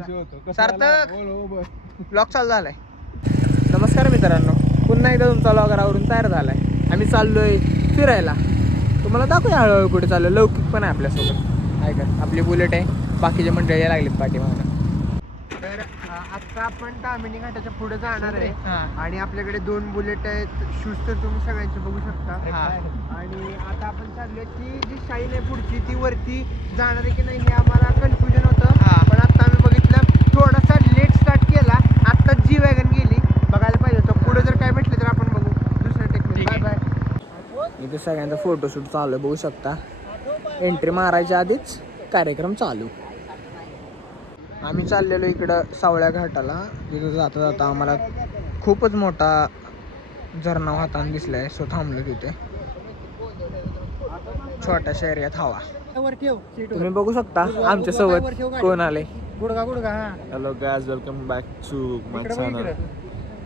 सार्थक blog चालू झालाय. नमस्कार मित्रांनो, पुन्हा एकदा तुमचा ब्लॉगरावरून तयार झालाय. आम्ही चाललोय फिरायला. तुम्हाला दाखवूया हळूहळू कुठे चाललोय. लौकिक पण आहे आपल्यासोबत. काय कर, आपली बुलेट आहे, बाकीचे मंडळी यायला लागलीत पाठीमागं. तर आता आपण तामिनी घाटाच्या पुढे जाणार आहे आणि आपल्याकडे 2 बुलेट आहेत. शूज तर तुम्ही सगळ्यांचे बघू शकता. आणि आता आपण चाललोय ती जी शाईन आहे पुढची ती वरती जाणार आहे की नाही हे आम्हाला कन्फ्युजन होतं. पण आता आम्ही बघितलं थोडासा लेट स्टार्ट केला. आता जी वॅगन गेली, बघायला पाहिजे होतं. पुढे जर काय भेटलं तर आपण बघू दुसऱ्या टेक्निक. Bye bye. इथे सगळ्यांचा फोटोशूट चालू आहे, बघू शकता. एंट्री मारायच्या आधीच कार्यक्रम चालू. आम्ही चाललेलो इकडं सावळ्या घाटाला. तिथं जाता जाता आम्हाला खूपच मोठा झरणा वाहताना दिसलाय. सो थांबलो तिथे. छोट्याशा एरियात हवा. तुम्ही बघू शकता आमच्या सोबत कोण आले. Hello guys, welcome back to my channel.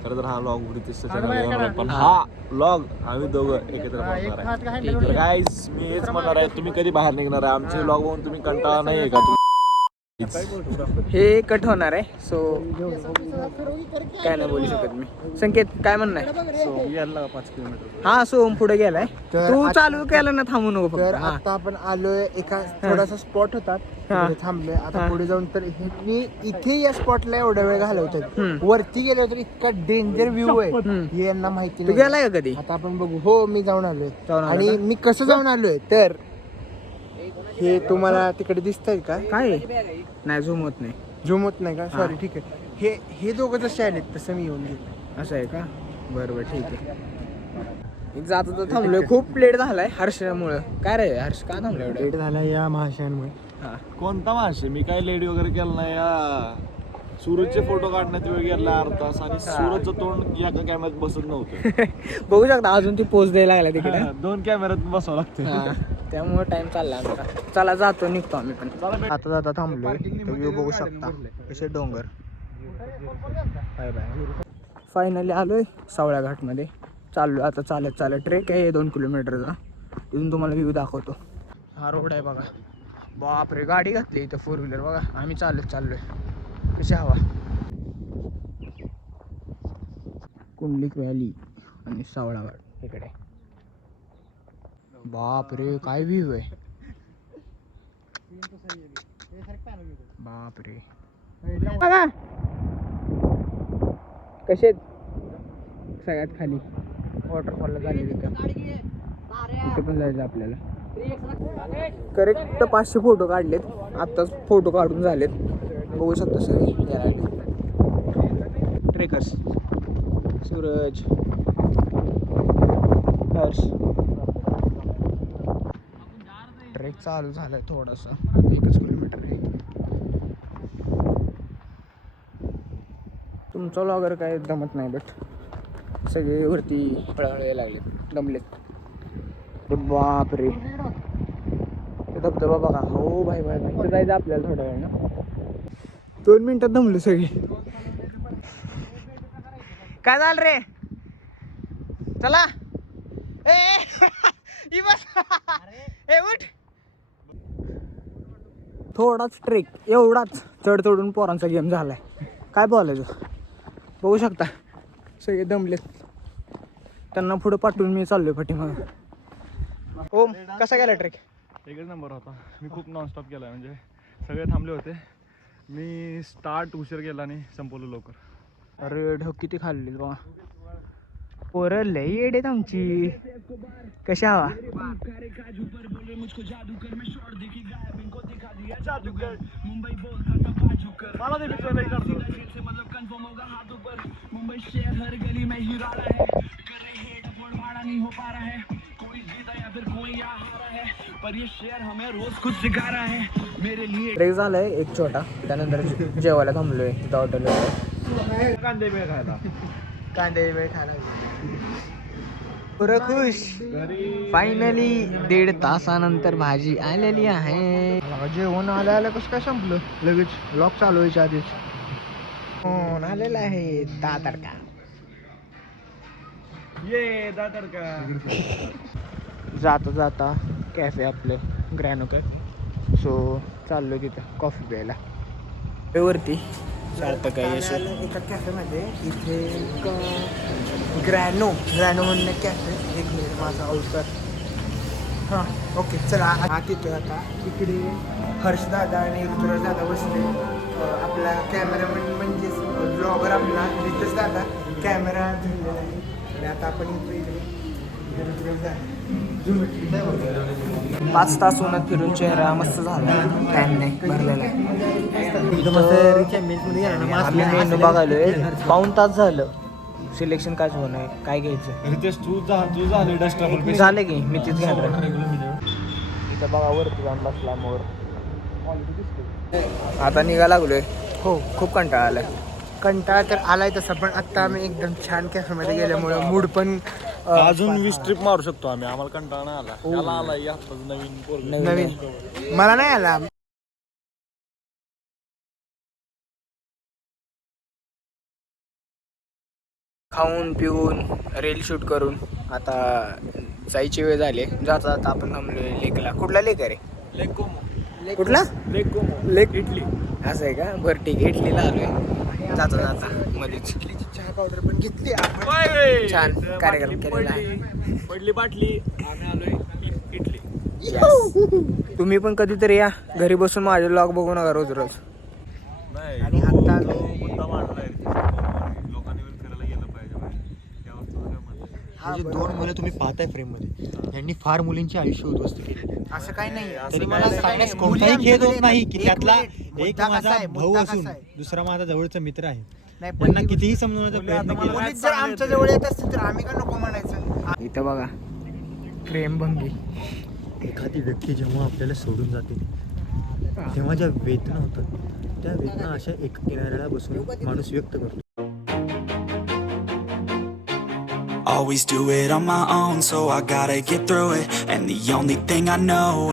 खरं तर हा व्लॉग पण हा व्लॉग आम्ही दोघं एकत्र बनवणार आहे. तर गाइस, मी हेच म्हणणार आहे, तुम्ही कधी बाहेर निघणार आहे आमचे व्लॉग बघून? तुम्ही कंटाळा नाही आहे का? हे कट होणार आहे. सो काय नाही बोलू शकत मी. संकेत काय म्हणणं आहे? यायला 5 किलोमीटर. हा सोम पुढे गेलाय. तू चालू केलं ना, थांबू नको तर फक्त. आता आपण आलोय एका थोडासा स्पॉट होता तिथे थांबलोय. आता पुढे जाऊन तर मी इथे या स्पॉटला एवढा वेळ घालवतात. वरती गेलो तर इतका डेंजर व्ह्यू आहे हे यांना माहिती तू नाही. गेलाय का कधी? आता आपण बघू. हो, मी जाऊन आलोय. जाऊन आला आणि मी कसं जाऊन आलोय तर हे तुम्हाला तिकडे दिसतंय का? काय नाही, झूम होत नाही. झूम होत नाही का? सॉरी. ठीक आहे. हे दोघं जसे आलेत तसं मी येऊन गेलो. असं आहे का? बरोबर, ठीक आहे. जाता तर थांबलोय. खूप लेट झालाय हर्षामुळं. काय रे हर्ष, का थांबलं एवढं? लेट झाला या महाशयांमुळे. हा. कोणता मासे? मी काय लेडी वगैरे केलं नाही. सूरजचे फोटो काढण्यात वेळ गेला अर्धा तास आणि सूरजचं तोंड या कॅमेऱ्यात बसत नव्हतं. बघू शकता अजून ती पोच द्यायला लागला तिकडे. 2 कॅमेऱ्यात बसावं लागतं. त्यामुळे टाइम चालला आमचा. चला जातो, निघतो आम्ही पण. आता जाता थांबलोय. व्ह्यू बघू शकता कसे डोंगर. Bye bye. फायनली आलोय सावळ्या घाटमध्ये. चाललोय आता चालत चालत. ट्रेक आहे 2 किलोमीटरचा. तिथून तुम्हाला व्ह्यू दाखवतो. हा रोड आहे बघा. बापरे, गाडी घातली इथं 4 व्हीलर बघा. आम्ही चालत चाललोय. कशी हवा. कुंडलिक व्हॅली आणि सावळा घाट इकडे. बापरे, काय व्ह्यू आहे. बापरे, कसे सगळ्यात खाली वॉटरफॉलला झाले तिथं पण जायचं आपल्याला. करेक्ट 500 फोटो काढलेत. आत्ताच फोटो काढून झालेत. बघू शकता सगळे ट्रेकर्स. सूरज, हर्ष. ट्रेक चालू झालाय थोडासा. 1 किलोमीटर आहे. तुमचा व्लॉगर काय जमत नाही, बट सगळे वरती हळहळ लागलेत, दमलेत. बापरे, धबधबा बघा. हो भाई भाई भाई, जायचं आपल्याला थोड्या वेळ ना. 2 मिनिटात दमले सगळे. काय झालं रे? चला ए बस. ए उठ. थोडाच ट्रेक, एवढाच चढ चढून पोरांचा गेम झालाय. काय बोलायचं. बघू शकता सगळे दमलेत. त्यांना पुढे पाठवून मी चाललोय पाठीमागं. ओम, कसा गेला ट्रेक? 1 नंबर होता. मी खूप नॉनस्टॉप केला. म्हणजे सगळे थांबले होते. मी स्टार्ट उशीर केला आणि संपवलं लवकर. अरे ढग किती खाल्ली बा. पोरं लई येडेत आमची. कशा हवा. ट्रेक झालाय एक छोटा. त्यानंतर जेवायला थांबलोय तिथं हॉटेलवर. कांदे वेळ खायला. कांदे वेळ खायला पुरं खुश. फायनली 1.5 तासानंतर भाजी आलेली आहे. जेवण आल्या कसं काय संपलं लगेच? ब्लॉग चालू व्हायच्या आधीच आलेला आहे 10 तडका. ये 10 तडका. जाता जाता कॅफे आपलं ग्रॅनोकर. सो चाललो तिथं कॉफी प्यायला. वरती चालतं काही असं एका कॅफेमध्ये इथे एक ग्रॅनो म्हणून कॅफे. एक मिनिट माझा अवसर. हां ओके चला आत येतो आता. इकडे हर्षदादा आणि ऋतुराज दादा बसले. आपला कॅमेरामॅन म्हणजेच ब्लॉगर आपला रितेश दादा कॅमेरा धरलेला आहे. आणि आता आपण येतो इकडे ऋतुराज दादा 5 तास उन्हात फिरून चेहरा मस्त झाला. टाइम नाही भरलेला आम्ही मेनू बघालोय. पाऊण तास झालं. सिलेक्शन कायच होणार काय घ्यायचं रितेश तू झाली डस्टर झालं की मी तीच घेणार. इथं बघा वरती जाऊन बसला मोर. आता निघा लागलोय. हो खूप कंटाळा आलाय. कंटाळा तर आलाय तसा, पण आत्ता आम्ही एकदम छान कॅफेमध्ये गेल्यामुळे मूड पण अजून 20 ट्रिप मारू शकतो आम्ही. आम्हाला कंटाळा नाही आला. त्याला आला या नवीन पोरगं. नवीन मला नाही आला. खाऊन पिऊन रील शूट करून आता जायची वेळ झाली. जाता जाता आपण थांबलोय लेकला. कुठला लेक आहे रे? लेक कोमो. कुठला लेक इटली. असं आहे का? बरं ठीक आहे. इटलीला आलोय. जाता जाता मध्येच चहा पावडर पण घेतली आपण. छान कार्यक्रम केलेला आहे. पडली बाटली आम्ही आलोय इटली. Yes. तुम्ही पण कधीतरी या. घरी बसून माझे व्लॉग बघू नका रोज रोज. नाही आणि आता मुद्दा मांडलाय. लोकांनी पण फिरायला गेलं पाहिजे यावर तुझं काय म्हणणं आहे? हे जे 2 मुलं तुम्ही पाहताय फ्रेम मध्ये यांनी फार मुलींचे आयुष्य उद्ध्वस्त केले. असं काही नाही. तरी मला सांगण्यास कोणताही खेद होत नाही की त्यातला एक मुद्दा कसा माझा आहे, भाऊ मुद्दा असून कसा आहे? दुसरा माझा जवळचा मित्र आहे. नाही त्यांना पण कितीही समजवण्याचा प्रयत्न केला. मुलीच जर आमच्या जवळ येत असतील तर आम्ही का नको म्हणायचं. इथं बघा प्रेम भंगी. एखादी व्यक्ती जेव्हा आपल्याला सोडून जाते तेव्हा ज्या वेदना होतात त्या वेदना अशा एक किनाऱ्याला बसून माणूस व्यक्त करतो. Always do it on my own, so I gotta get through it. And the only thing I know